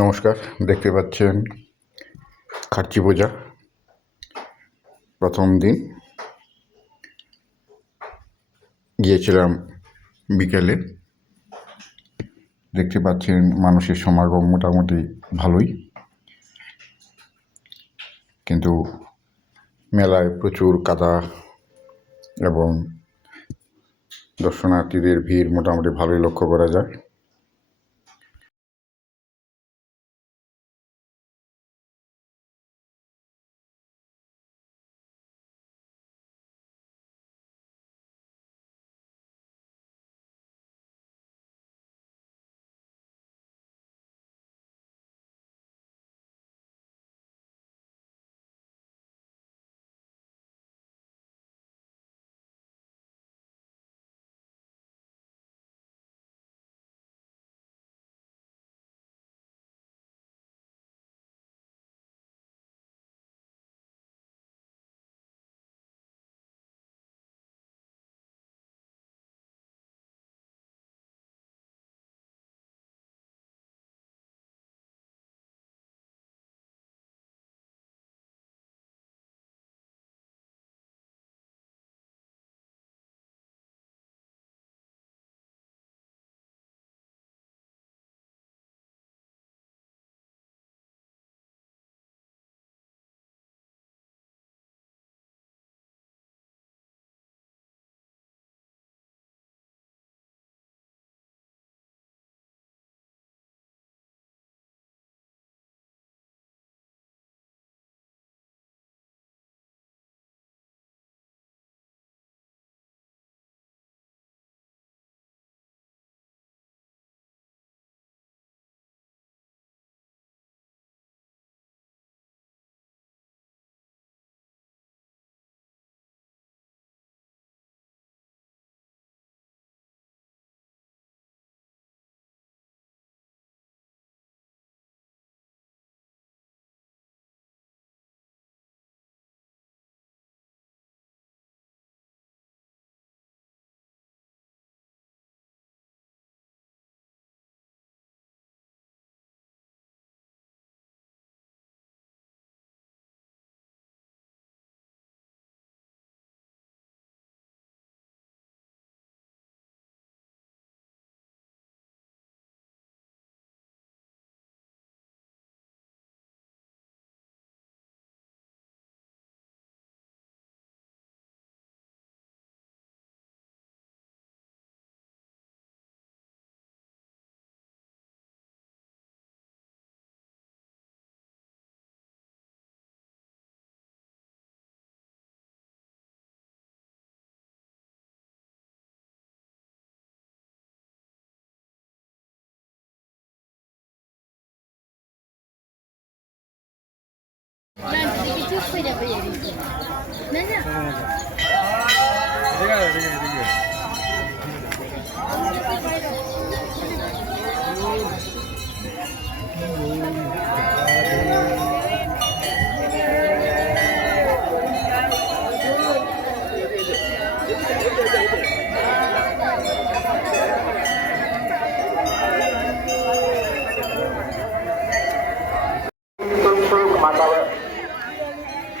নমস্কার, দেখতে পাচ্ছেন খার্চি পূজা প্রথম দিন। গিয়েছিলাম বিকেলে। দেখতে পাচ্ছেন মানুষের সমাগম মোটামুটি ভালোই, কিন্তু মেলায় প্রচুর কাদা এবং দর্শনার্থীদের ভিড় মোটামুটি ভালোই লক্ষ্য করা যায়।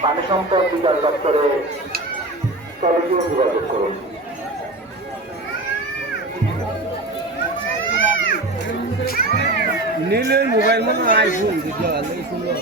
পানি সম্পদ বিকাশ দপ্তরে সরাসরি যোগাযোগ করুন। নিলে মোবাইল মানে আইফোন দিতে ভালো সুন্দর।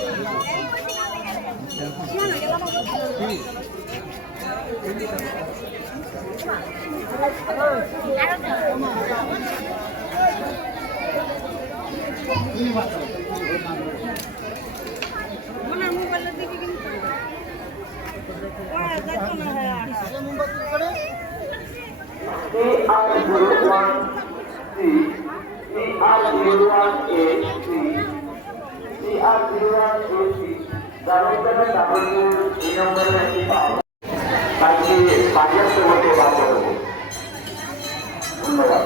ধন্যবাদ।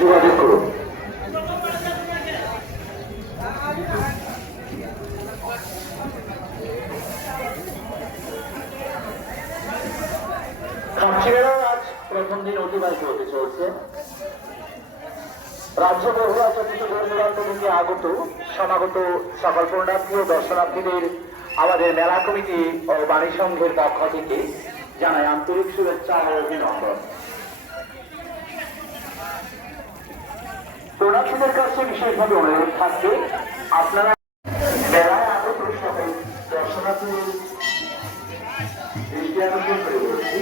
যোগাযোগ করুন। খামছি মেলার আজ প্রথম দিন অতিবাহিত হতে চলছে। রাজ্য বহু আচরিত দূরদূরান্ত থেকে আগত সমাগত সকল পুণ্যার্থী ও দর্শনার্থীদের আমাদের মেলা কমিটি ও বাণী সংঘের পক্ষ থেকে জানাই আন্তরিক শুভেচ্ছা ও অভিনন্দন। পুণ্যার্থীদের কাছে বিশেষভাবে অনুরোধ থাকবে, আপনারা মেলায় আগত সকল দর্শনার্থীদের দৃষ্টি আকর্ষণ করে বলছি,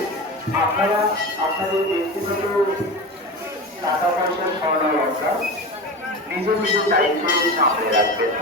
আপনারা আপনাদের ব্যক্তিগত টাকা পয়সার স্বর্ণালঙ্কার নিজ নিজ দায়িত্ব সামনে রাখবেন।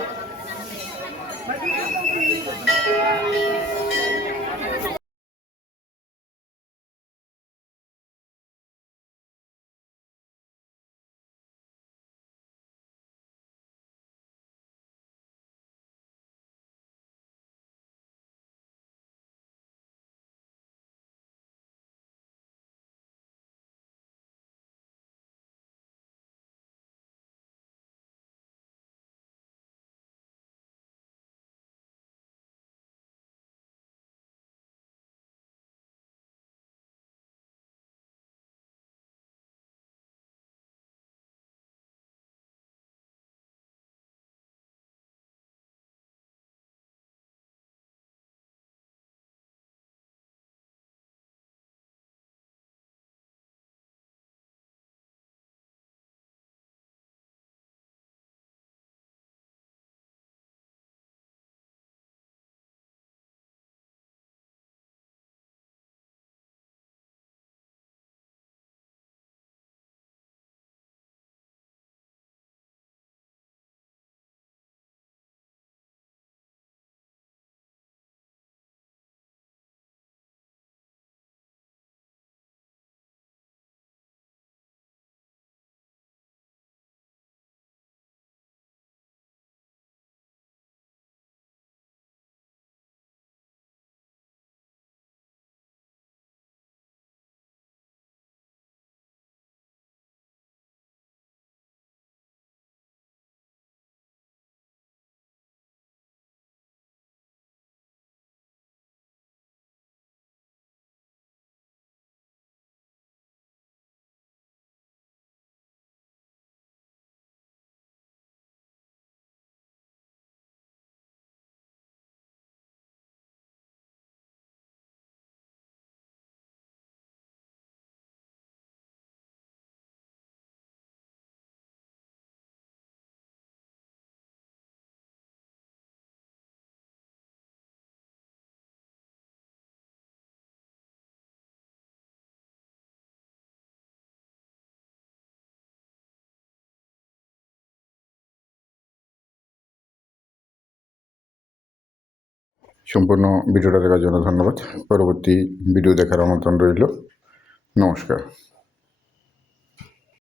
সম্পূর্ণ ভিডিওটা দেখার জন্য ধন্যবাদ। পরবর্তী ভিডিও দেখার আমন্ত্রণ রইল। নমস্কার।